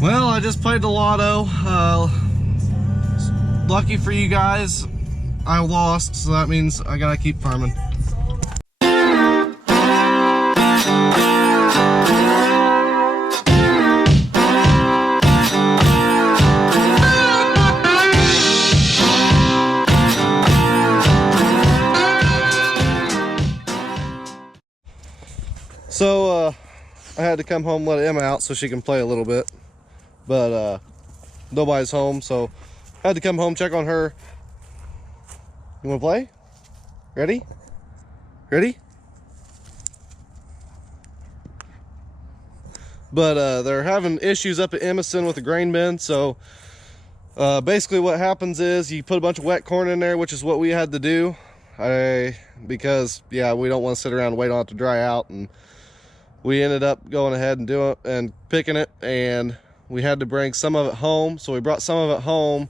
Well, I just played the lotto. Lucky for you guys, I lost, so that means I gotta keep farming. So, I had to come home, let Emma out so she can play a little bit, but nobody's home, so I had to come home, check on her. You wanna play? Ready? Ready? But they're having issues up at Emerson with the grain bin, so basically what happens is you put a bunch of wet corn in there, which is what we had to do. Because yeah, we don't want to sit around and wait on it to dry out, and we ended up going ahead and doing it and picking it, and we had to bring some of it home. So we brought some of it home,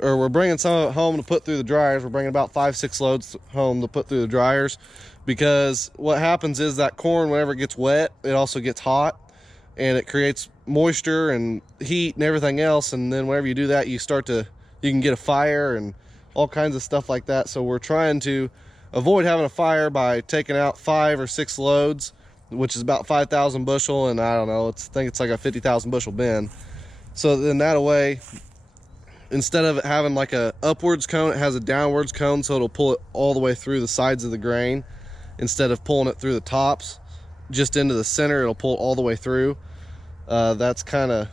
or we're bringing some of it home to put through the dryers. We're bringing about 5-6 loads home to put through the dryers, because what happens is that corn, whenever it gets wet, it also gets hot, and it creates moisture and heat and everything else. And then whenever you do that, you can get a fire and all kinds of stuff like that. So we're trying to avoid having a fire by taking out 5 or 6 loads, which is about 5,000 bushel, and I don't know, I think it's like a 50,000 bushel bin. So then that way, instead of it having like a upwards cone, it has a downwards cone, so it'll pull it all the way through the sides of the grain instead of pulling it through the tops just into the center. It'll pull it all the way through. That's kind of,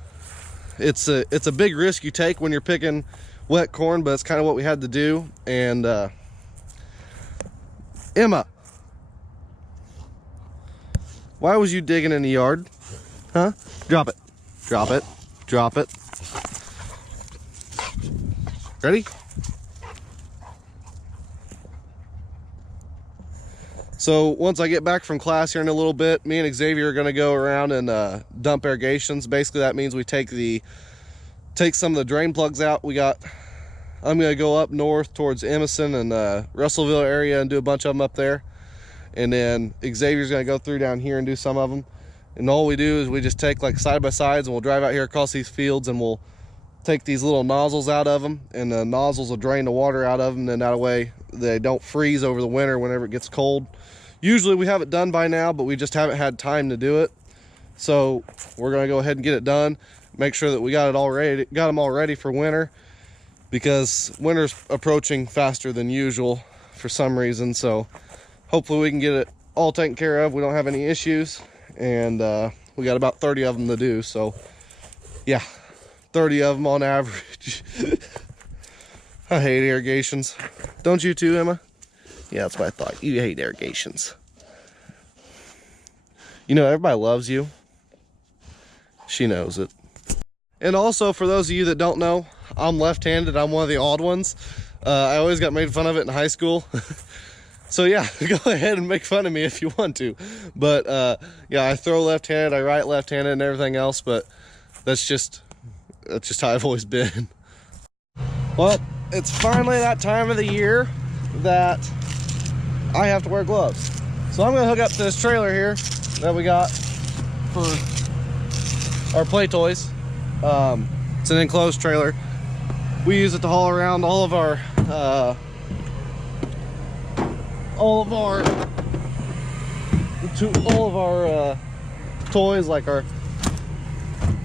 it's a big risk you take when you're picking wet corn, but it's kind of what we had to do. And Emma, why was you digging in the yard? Huh? Drop it. Drop it. Drop it. Ready? So once I get back from class here in a little bit, me and Xavier are going to go around and dump irrigations. Basically, that means we take some of the drain plugs out. I'm going to go up north towards Emerson and Russellville area and do a bunch of them up there. And then Xavier's going to go through down here and do some of them. And all we do is we just take like side by sides, and we'll drive out here across these fields, and we'll take these little nozzles out of them, and the nozzles will drain the water out of them. And that way they don't freeze over the winter whenever it gets cold. Usually we have it done by now, but we just haven't had time to do it. So we're going to go ahead and get it done. Make sure that we got them all ready for winter, because winter's approaching faster than usual for some reason. So hopefully we can get it all taken care of. We don't have any issues, and we got about 30 of them to do. So yeah, 30 of them on average. I hate irrigations. Don't you too, Emma? Yeah, that's what I thought. You hate irrigations. You know, everybody loves you. She knows it. And also, for those of you that don't know, I'm left-handed. I'm one of the odd ones. I always got made fun of it in high school. So yeah, go ahead and make fun of me if you want to. But yeah, I throw left-handed, I write left-handed and everything else, but that's just how I've always been. Well, it's finally that time of the year that I have to wear gloves. So I'm gonna hook up to this trailer here that we got for our play toys. It's an enclosed trailer. We use it to haul around all of our toys, like our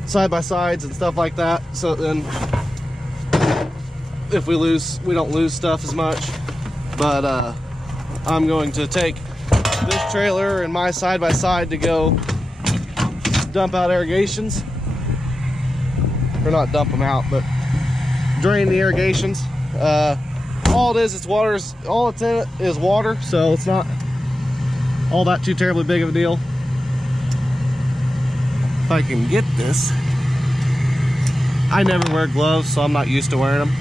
side-by-sides and stuff like that. So then if we don't lose stuff as much. But I'm going to take this trailer and my side-by-side to go dump out irrigations, or not dump them out, but drain the irrigations. All it is, all it's in it is water, so it's not all that too terribly big of a deal. If I can get this. I never wear gloves, so I'm not used to wearing them.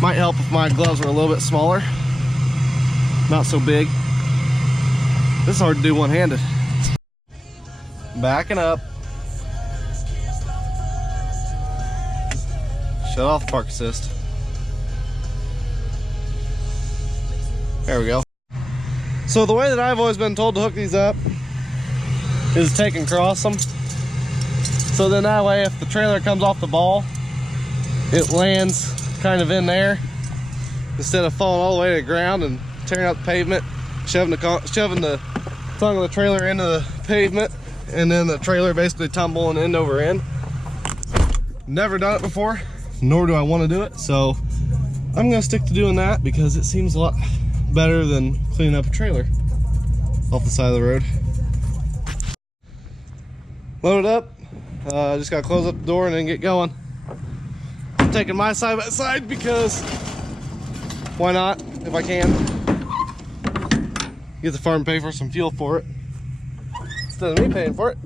Might help if my gloves were a little bit smaller, not so big. This is hard to do one-handed. Backing up. Shut off the park assist. There we go. So the way that I've always been told to hook these up is take and cross them. So then that way, if the trailer comes off the ball, it lands kind of in there instead of falling all the way to the ground and tearing out the pavement, shoving the tongue of the trailer into the pavement, and then the trailer basically tumbling end over end. Never done it before, nor do I want to do it, so I'm gonna stick to doing that because it seems a lot better than cleaning up a trailer off the side of the road. Load it up. Just gotta close up the door and then get going. I'm taking my side by side because why not, if I can. Get the farm to pay for some fuel for it instead of me paying for it.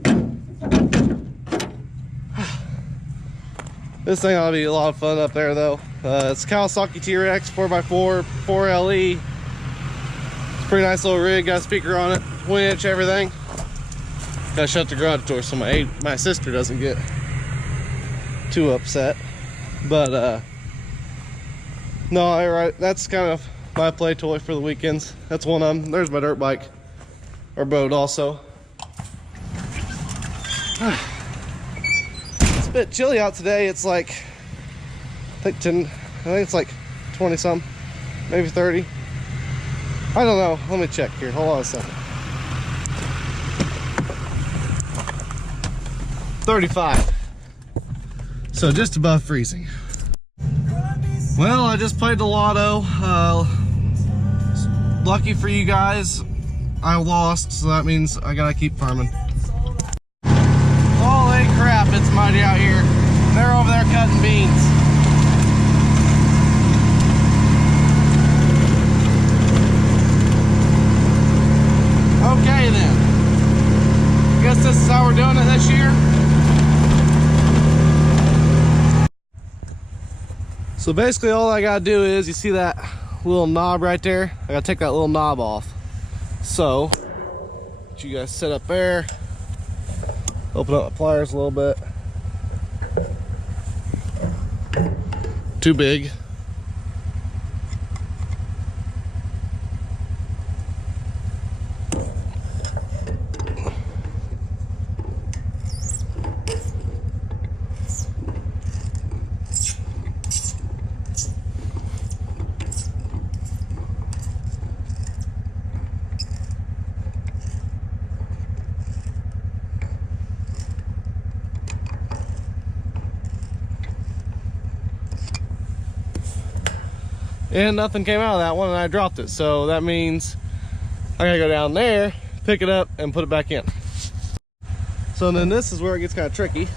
This thing ought to be a lot of fun up there though. It's Kawasaki T-Rex 4x4 4LE. It's a pretty nice little rig, got a speaker on it, winch, everything. Gotta shut the garage door so my sister doesn't get too upset. But no, right, that's kind of my play toy for the weekends. That's one of them. There's my dirt bike or boat also. It's a bit chilly out today. It's like I think it's like 20 some, maybe 30. I don't know. Let me check here. Hold on a second. 35. So just above freezing. Well, I just played the lotto. Lucky for you guys, I lost, so that means I gotta keep farming. Holy crap, it's muddy out here. They're over there cutting beans. Okay then. I guess this is how we're doing it this year. So basically all I gotta do is, you see that little knob right there? I gotta take that little knob off. So, you guys sit up there, open up the pliers a little bit. Too big. And nothing came out of that one and I dropped it. So that means I gotta go down there, pick it up and put it back in. So then this is where it gets kind of tricky.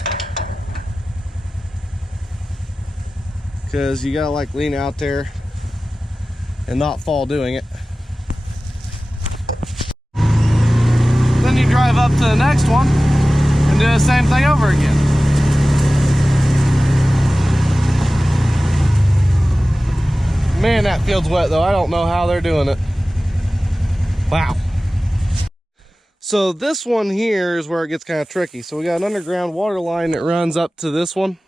Because you gotta like lean out there and not fall doing it. Then you drive up to the next one and do the same thing over again. Man, that field's wet though. I don't know how they're doing it. Wow. So this one here is where it gets kind of tricky. So we got an underground water line that runs up to this one.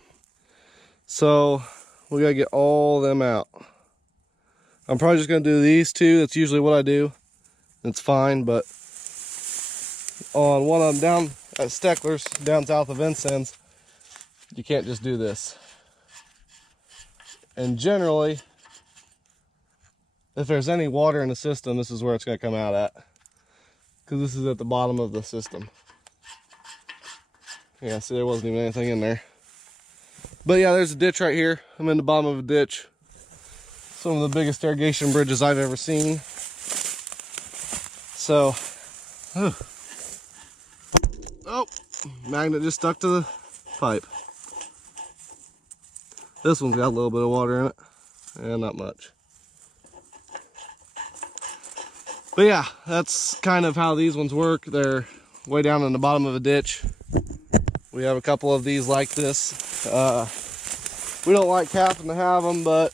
So we gotta get all them out. I'm probably just gonna do these two. That's usually what I do. It's fine, but on one of them down at Steckler's, down south of Vincennes, you can't just do this. And generally, if there's any water in the system, this is where it's going to come out at. Because this is at the bottom of the system. Yeah, see, there wasn't even anything in there. But yeah, there's a ditch right here. I'm in the bottom of a ditch. Some of the biggest irrigation bridges I've ever seen. So, oh, magnet just stuck to the pipe. This one's got a little bit of water in it. And not much. But yeah, that's kind of how these ones work. They're way down in the bottom of a ditch. We have a couple of these like this. We don't like having to have them, but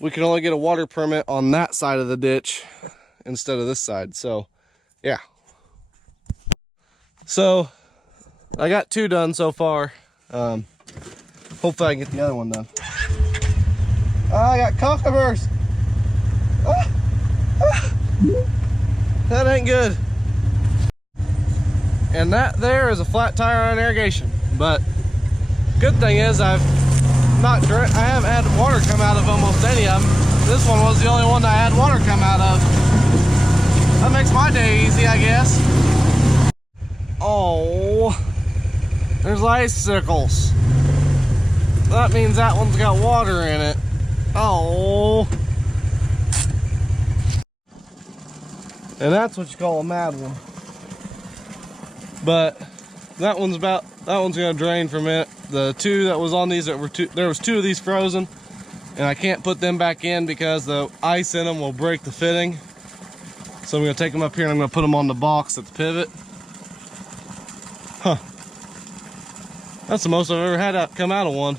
we can only get a water permit on that side of the ditch instead of this side. So yeah. So I got 2 done so far. Hopefully I can get the other one done. I got cucumbers. That ain't good. And that there is a flat tire on irrigation. But good thing is I haven't had water come out of almost any of them. This one was the only one that I had water come out of. That makes my day easy, I guess. Oh, there's icicles. That means that one's got water in it. Oh. And that's what you call a mad one. But that one's gonna drain from it. The two that was on these, there was two of these frozen, and I can't put them back in because the ice in them will break the fitting. So I'm gonna take them up here and I'm gonna put them on the box at the pivot. Huh. That's the most I've ever had come out of one.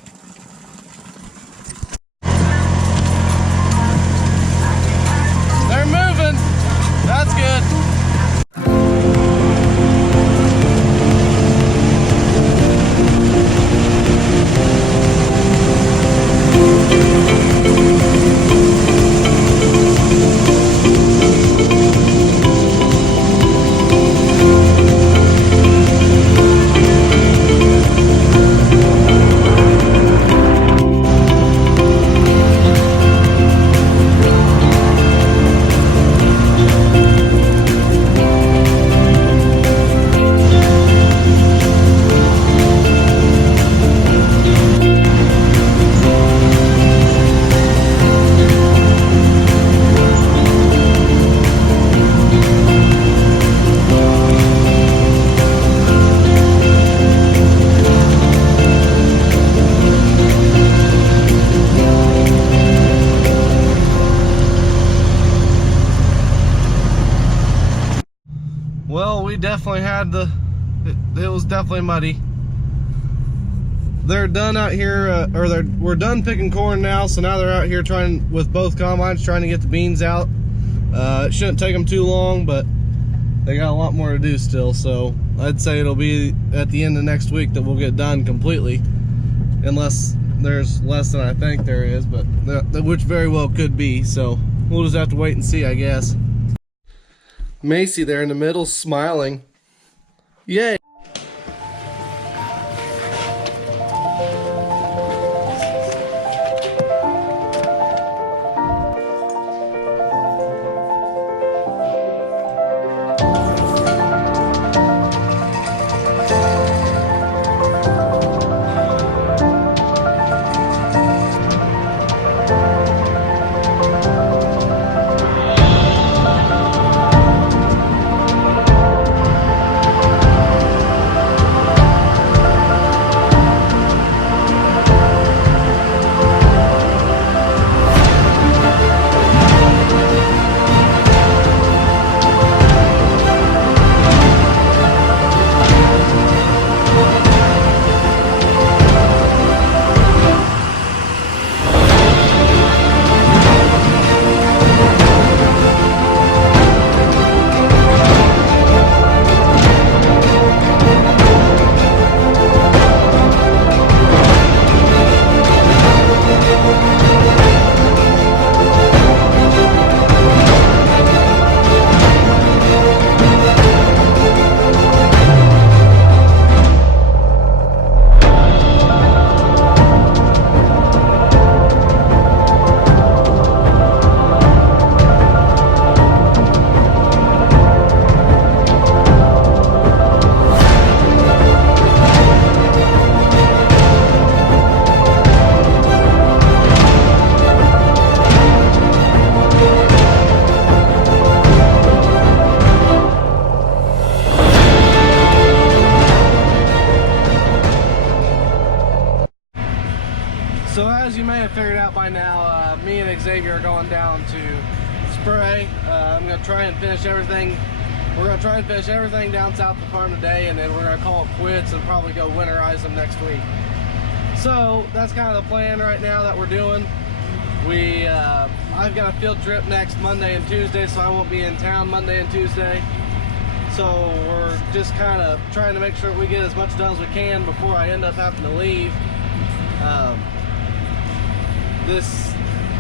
They're moving. That's good. Well, we definitely had it was definitely muddy. They're done out here, we're done picking corn now, so now they're out here trying, with both combines, trying to get the beans out. It shouldn't take them too long, but they got a lot more to do still, so I'd say it'll be at the end of next week that we'll get done completely, unless there's less than I think there is, but which very well could be, so we'll just have to wait and see, I guess. Macy there in the middle smiling. Yay! So as you may have figured out by now, me and Xavier are going down to spray. I'm going to try and finish everything. We're going to try and finish everything down south of the farm today, and then we're going to call it quits and probably go winterize them next week. So that's kind of the plan right now that we're doing. I've got a field trip next Monday and Tuesday, so I won't be in town Monday and Tuesday. So we're just kind of trying to make sure we get as much done as we can before I end up having to leave. This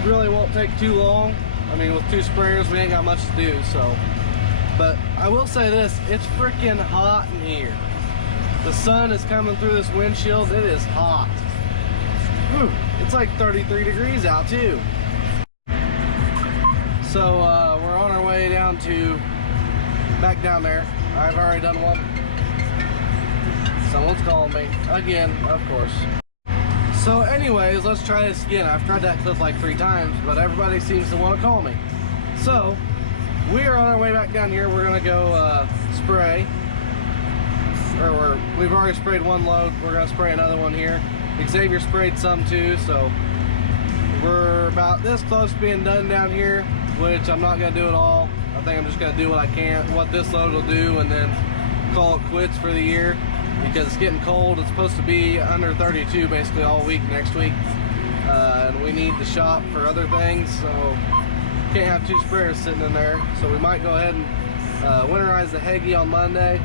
really won't take too long. I mean, with 2 sprayers, we ain't got much to do, so. But I will say this, it's freaking hot in here. The sun is coming through this windshield. It is hot. Whew, it's like 33 degrees out too. So we're on our way down to, back down there. I've already done one. Someone's calling me again, of course. So anyways, let's try this again. I've tried that clip like 3 times, but everybody seems to want to call me. So we are on our way back down here. We're gonna go spray, or we've already sprayed one load. We're gonna spray another one here. Xavier sprayed some too, so we're about this close to being done down here, which I'm not gonna do it all. I think I'm just gonna do what I can, what this load will do, and then call it quits for the year, because it's getting cold. It's supposed to be under 32 basically all week next week, and we need the shop for other things, so can't have 2 sprayers sitting in there. So we might go ahead and winterize the Heggie on Monday,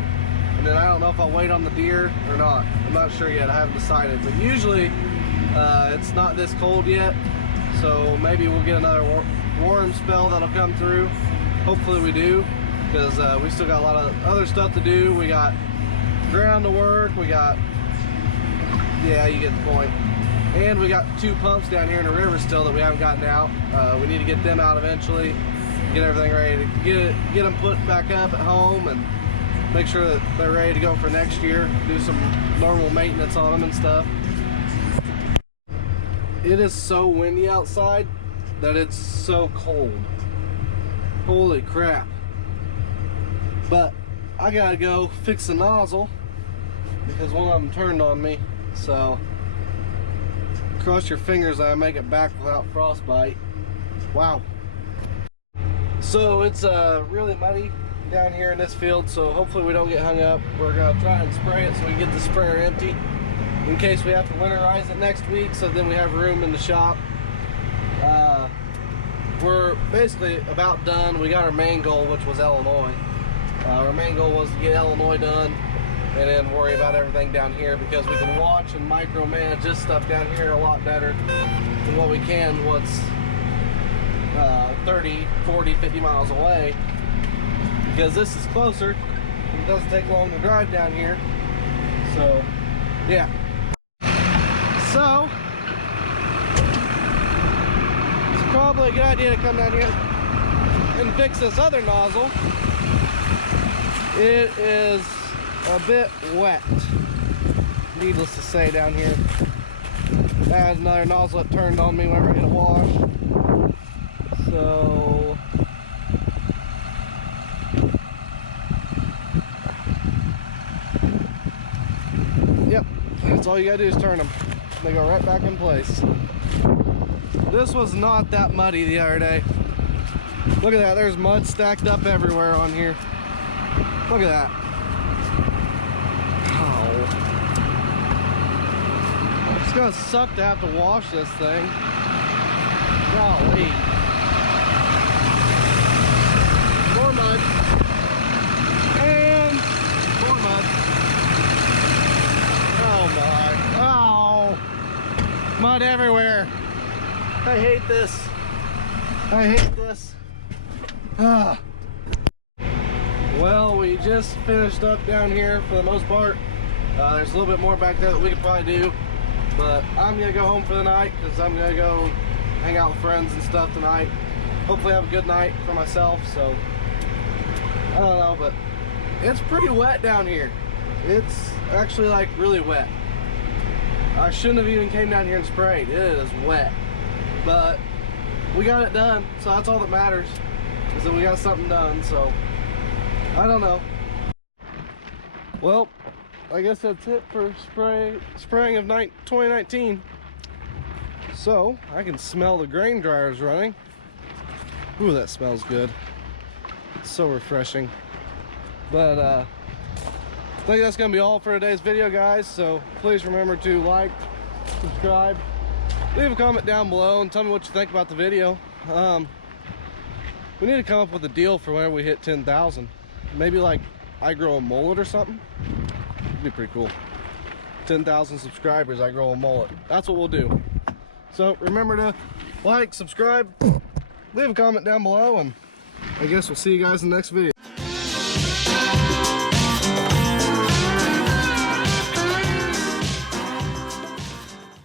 and then I don't know if I'll wait on the deer or not. I'm not sure yet. I haven't decided, but usually it's not this cold yet, so maybe we'll get another warm spell that'll come through. Hopefully we do, because we still got a lot of other stuff to do. We got ground to work, we got, yeah, you get the point. And we got 2 pumps down here in the river still that we haven't gotten out. We need to get them out eventually, get everything ready to get them put back up at home, and make sure that they're ready to go for next year. Do some normal maintenance on them and stuff. It is so windy outside that it's so cold. Holy crap. But I gotta go fix the nozzle because one of them turned on me. So cross your fingers I make it back without frostbite. Wow. So it's really muddy down here in this field, so hopefully we don't get hung up. We're gonna try and spray it so we can get the sprayer empty in case we have to winterize it next week, so then we have room in the shop. We're basically about done. We got our main goal, which was Illinois. Our main goal was to get Illinois done and then worry about everything down here, because we can watch and micromanage this stuff down here a lot better than what we can what's 30, 40, 50 miles away, because this is closer. It doesn't take long to drive down here. So yeah. So it's probably a good idea to come down here and fix this other nozzle. It is a bit wet, needless to say, down here. I had another nozzle that turned on me when we were going to wash. So yep, that's all you gotta do is turn them. They go right back in place. This was not that muddy the other day. Look at that, there's mud stacked up everywhere on here. Look at that. Oh. It's gonna suck to have to wash this thing. Golly. More mud. And more mud. Oh my. Oh. Mud everywhere. I hate this. I hate this. Ah. Well, we just finished up down here for the most part. There's a little bit more back there that we could probably do, but I'm gonna go home for the night because I'm gonna go hang out with friends and stuff tonight. Hopefully have a good night for myself. So I don't know, but it's pretty wet down here. It's actually like really wet. I shouldn't have even came down here and sprayed. It is wet, but we got it done, so that's all that matters, is that we got something done. So I don't know. Well, I guess that's it for spraying of 2019. So I can smell the grain dryers running. Ooh, that smells good. It's so refreshing. But I think that's gonna be all for today's video, guys. So please remember to like, subscribe, leave a comment down below, and tell me what you think about the video. We need to come up with a deal for whenever we hit 10,000. Maybe like I grow a mullet or something. It'd be pretty cool. 10,000 subscribers, I grow a mullet. That's what we'll do. So remember to like, subscribe, leave a comment down below, and I guess we'll see you guys in the next video.